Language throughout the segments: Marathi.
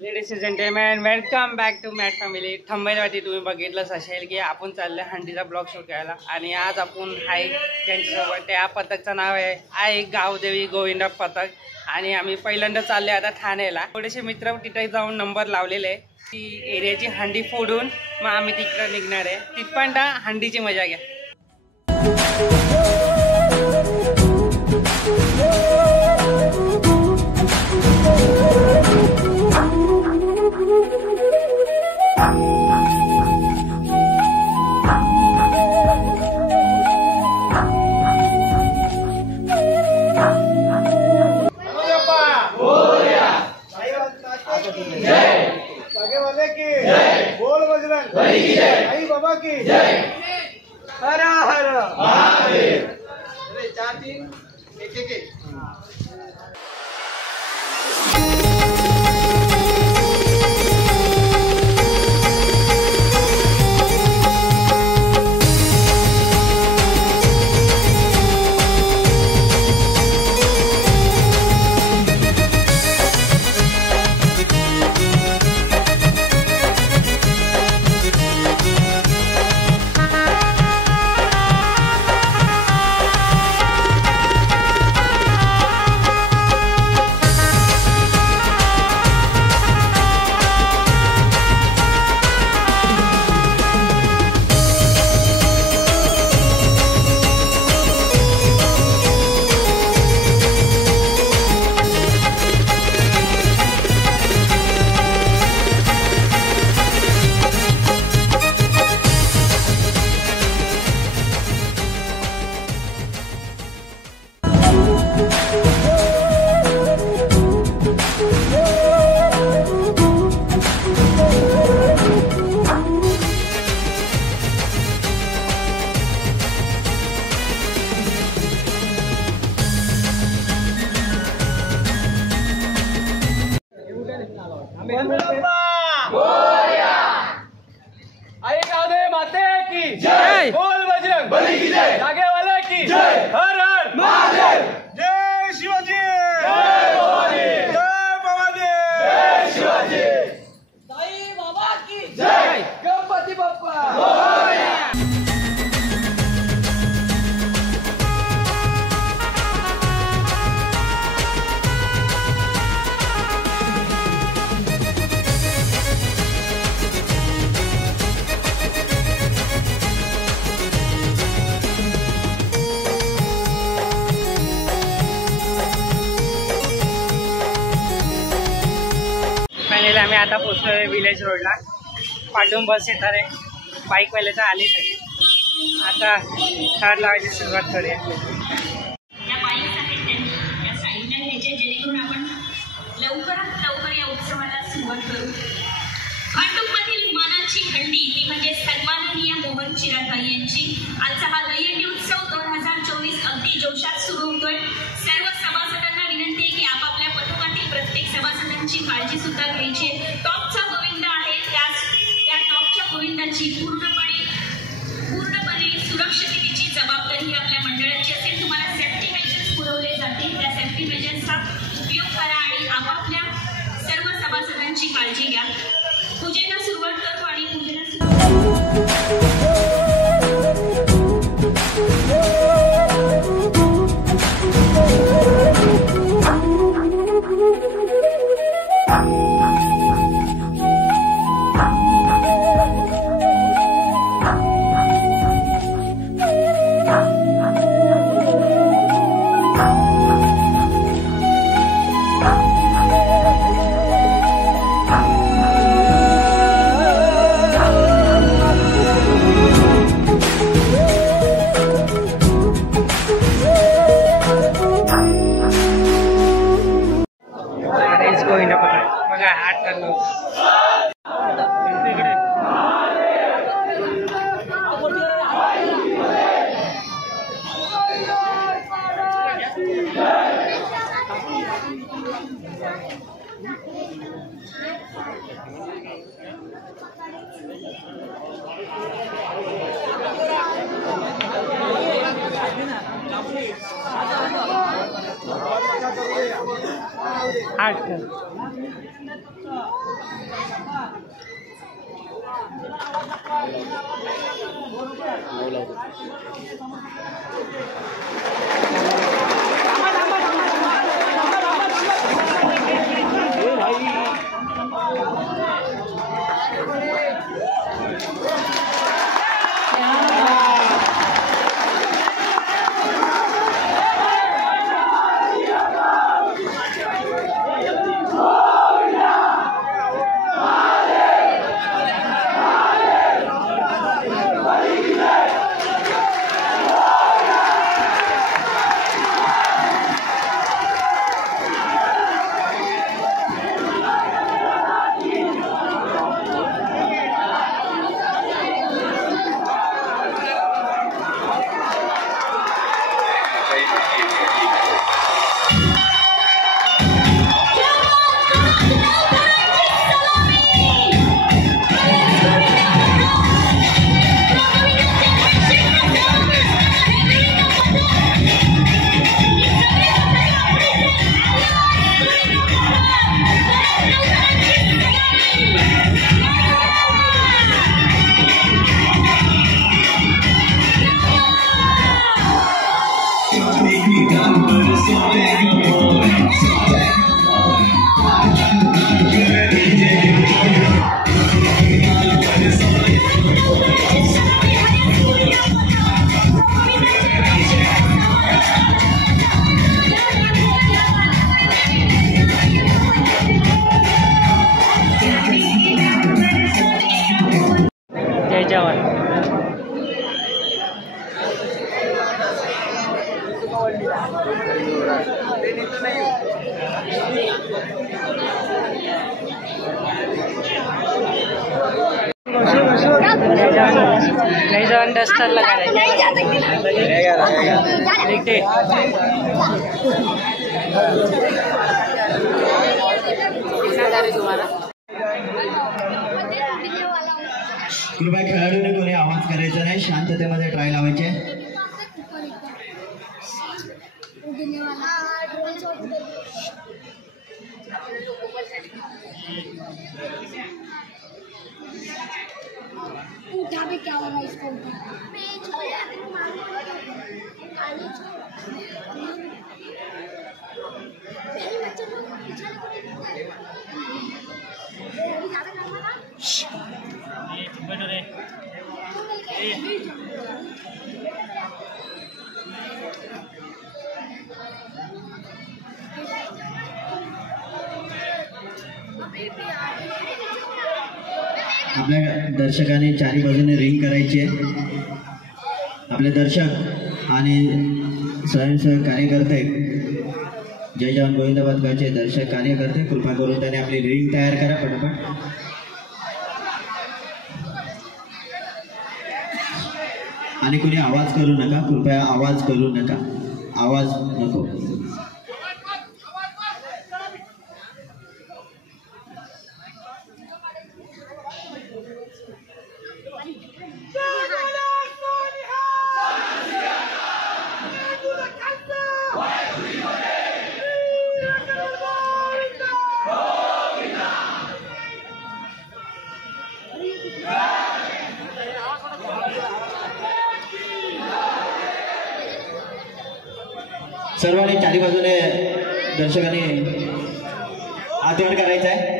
Ladies and gentleman, welcome back to Matt family. थंबनेलवरती तुम्ही बघितलंच असेल की आपण चालले हंडीचा ब्लॉग शूट करायला आणि आज आपण आहे ज्यांच्यासोबत त्या पथकचं नाव आहे गावदेवी गोविंद पथक आणि आम्ही पहिल्यांदा चालले आता ठाण्याला. थोडेसे मित्र तिथे जाऊन नंबर लावलेले की एरियाची हंडी फोडून मग आम्ही तिकडे निघणार आहे. तिथपर्यंत हंडीची मजा घ्या. बोल बजरंग बली की जय, आई बाबा की जय, हर हर महादेव. अरे 4 3 1 1 आई गावदेवी माते की जय, बोल बजरंग बली की जय, जागे वाले की जय, हर हर महादेव. जय शिवाजी, जय भवानी, जय भवानी, जय शिवाजी, साई बाबा की जय, गणपती बाप्पा मोरया. आम्ही आता पोहोचलोय विलेज रोडला. पाठून बस येणार आहे. बाईकवाले तर आले सगळे. आता झाड लावायची सुरुवात करूया. त्या बाईक आहेत त्यांनी त्या साईडला घ्यायच्या जेणेकरून आपण लवकरात लवकर या उत्सवाला सुरुवात करू. भांडूपमधील मानाची हंडी ती म्हणजे सन्माननीय मोहन चिरातबाई यांची. आजचा हा दहीहंडी उत्सव 2024 अगदी जोशात सुरू होतोय. सर्व सभासदांना विनंती आहे की आपापल्या पथकातील प्रत्येक सभासदांची काळजी सुद्धा घ्यायची. टॉपचा गोविंद आहे त्या टॉपच्या गोविंदाची पूर्णपणे सुरक्षिततेची जबाबदारी ही आपल्या मंडळाची असेल. तुम्हाला सेफ्टी मेजर्स पुरवले जातील. त्या सेफ्टी मेजर्सचा उपयोग करा आणि आपापल्या सर्व सभासदांची काळजी घ्या. पूजेला सुरुवात करू आणि पूजेला 8 जय जवान. जय जवान डस्टर लगा लिखते तुम्हारा. कृपया खेळाडूने कोणी आवाज करायचा नाही, शांततेमध्ये ट्राय लावायचे. आपल्या दर्शकांनी चारी बाजूने रिंग करायची आहे. आपले दर्शक आणि स्वयंसेवक कार्यकर्ते, जय जवान गोविंद पथकाचे दर्शक कार्यकर्ते, कृपा करून त्याने आपली रिंग तयार करा पटापट. आणि कोणी आवाज करू नका, कृपया आवाज करू नका, आवाज नको. सर्वांनी चारी बाजूने दर्शकांनी हात वर करायचा आहे.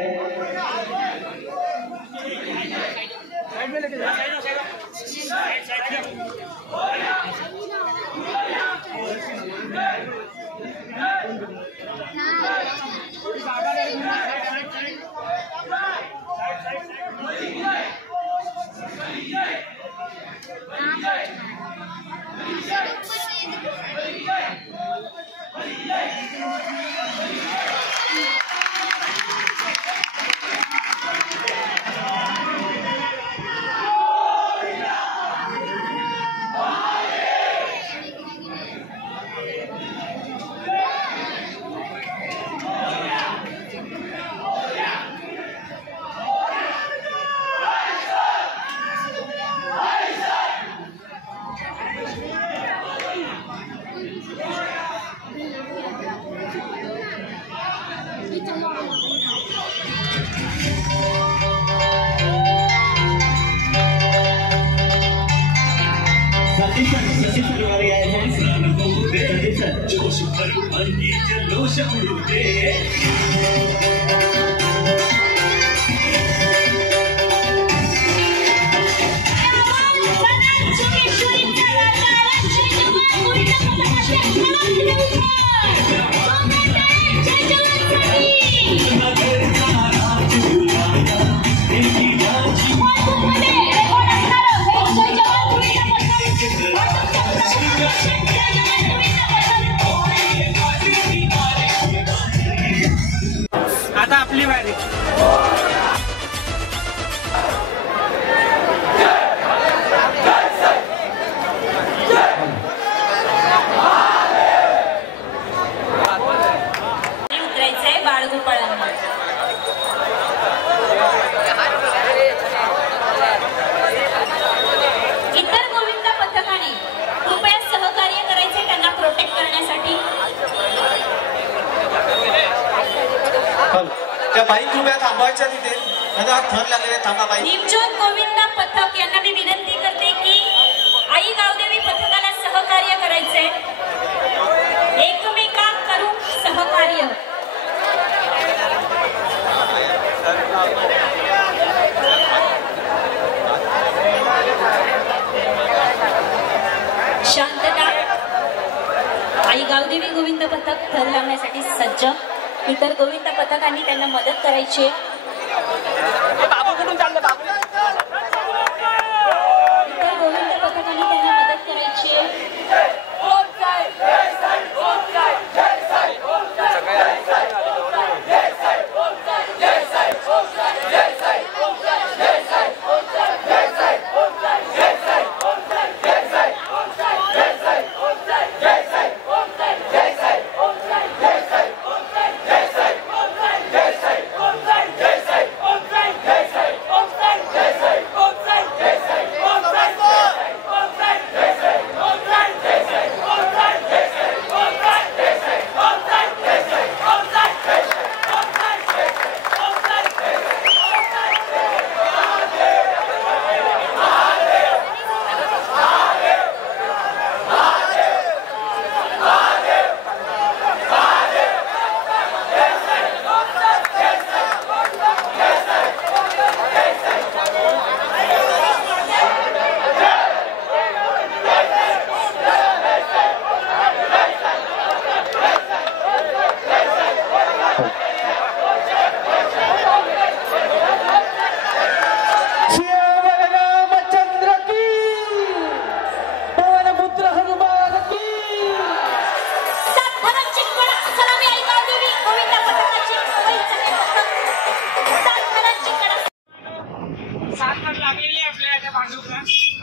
जोश भरून अंगी जल्लोष उडू दे. आता आपली बारी. उतरायचंय बाळगोपाळांना. इतर गोविंद पथकाने कृपया सहकार्य करायचे त्यांना प्रोटेक्ट करण्यासाठी. त्या बाईक कृपया थांबवायच्या तिथे. माझा थर लागलेला थांबा बाई. निमजोत गोविंद पथक यांना मी विनंती करते की आई गावदेवी पथकाला सहकार्य करायचे. एकमेकां करू सहकार्य. शांतता. आई गावदेवी गोविंद पथक थर लावण्यासाठी सज्ज. इतर गोविंद पथकांनी त्यांना मदत करायची. बाबू कुठून चाललं बाबू? इतर गोविंद पथकांनी त्यांना मदत करायची.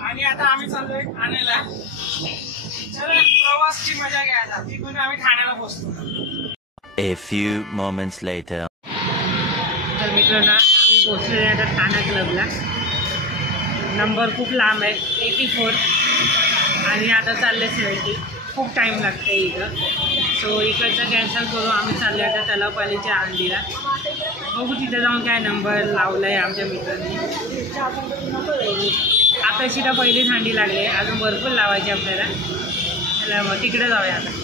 आणि आता आम्ही चाललोय ठाण्याला. चला प्रवासची मजा घ्यायला. तिकडून आम्ही ठाण्याला पोहोचतो. A few moments later. तर मित्रांनो आम्ही पोहोचलेलो आहे आता ठाणा क्लबला. नंबर खूप लांब आहे 84 आणि आता चालले 70. खूप टाईम लागतं इथं. सो इकडचं कॅन्सल करू. आम्ही चाललो आता तलावपालीच्या अंडीला. बघू तिथे जाऊन काय नंबर लावला आहे आमच्या मित्रांनी. आताशी तर पहिलीच हंडी लागली आहे. अजून भरपूर लावायची आपल्याला. चला मग तिकडे जाऊया आता.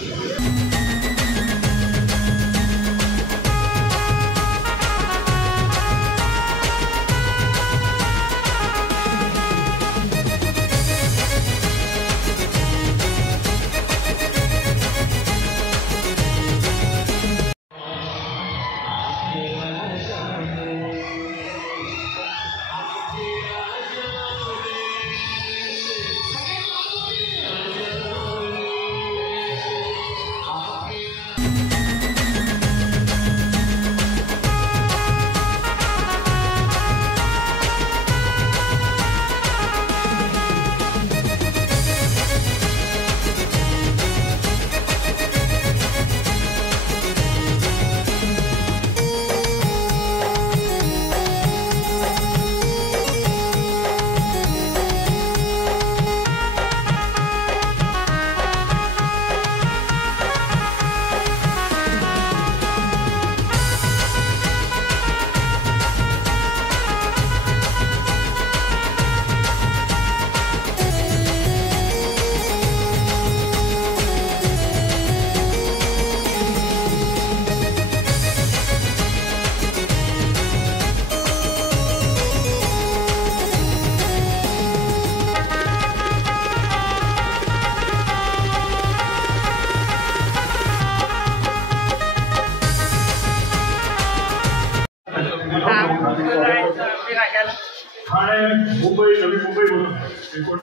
मुंबई नवी मुंबई म्हणून